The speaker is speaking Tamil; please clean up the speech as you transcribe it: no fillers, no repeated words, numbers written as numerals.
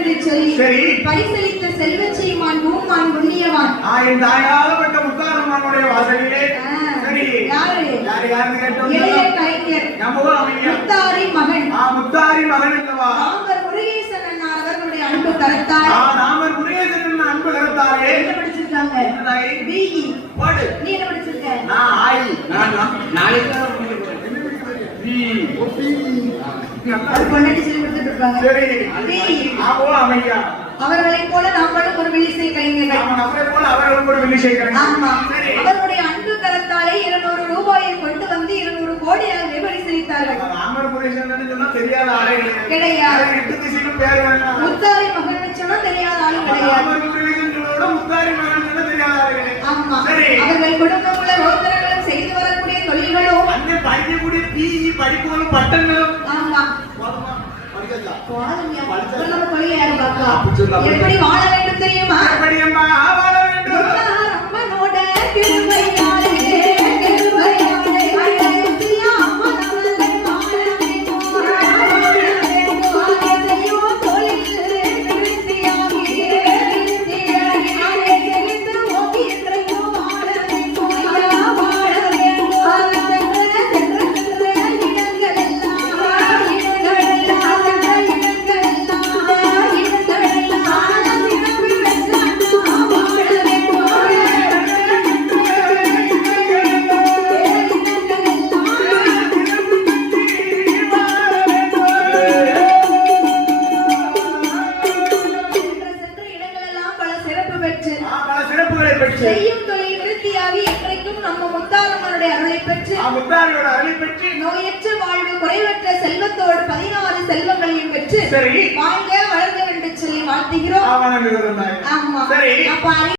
என்று சொல்லி சரி பரிசளித்த செல்வச்செய்மான் பூமான் புண்ணியவான் இந்த தாயாளப்பட்ட முத்தாரம்மானுடைய வாசலிலே சரி யாருன்னு கேட்டோம் இளைய கலைஞர் முத்தாரி மகன் முத்தாரி மகன் அல்லவா நாமர் முருகேசன் அண்ணார் அவர்களுடைய அன்பு கரத்தால் நாமர் முருகேசன் அன்பு கரத்தாலே என்ன படிச்சிருக்காங்க பிஇ போடு நீ என்ன படிச்சிருக்க நான் ஆயி நாளைக்கு அது பொண்டாட்டி சொல்லி கொடுத்துட்டு இருப்பாங்க சரி ஆவோ அமையா அவர்களைப் போல நாமளும் ஒரு வில்லிசை கலைஞர்கள் அவரைப் போல அவர்களும் ஒரு வில்லிசை கலைஞர்கள் ஆமா அவருடைய அன்பு கரத்தாலே 200 ரூபாயை கொண்டு வந்து 200 கோடியாக பரிசளித்தார்கள் ராமர் முருகேசன் சொன்னா தெரியாத ஆளே கிடையாது எட்டு திசைக்கும் பேர் வேண்டாம் முத்தாரி மகன் சொன்னா தெரியாத ஆளும் கிடையாது ராமர் முருகேசன் சொன்னா முத்தாரி மகன் சொன்னா தெரியாத ஆளே ஆமா அவர்கள் குடும்பமுள்ள ரோதனங்களும் செய்து வரக்கூடிய தொழில்களும் அன்னை படிக்கக்கூடிய பிஇ படிப்புகளும் பட்டங்களும் ஆமா எப்படி வாழ வேண்டும் தெரியுமா வாழ வேண்டும் அம்மனோட திருமையாலே செய்யும் தொழில் விருத்தியாகி என்றைக்கும் நம்ம முத்தாரம்மனுடைய அருளை பெற்று நோயற்ற வாழ்வு குறைவற்ற செல்வத்தோடு 16 செல்வங்களையும் பெற்று வாழ்க வளர்க என்று சொல்லி வாழ்த்துகிறோம். ஆமா. அப்ப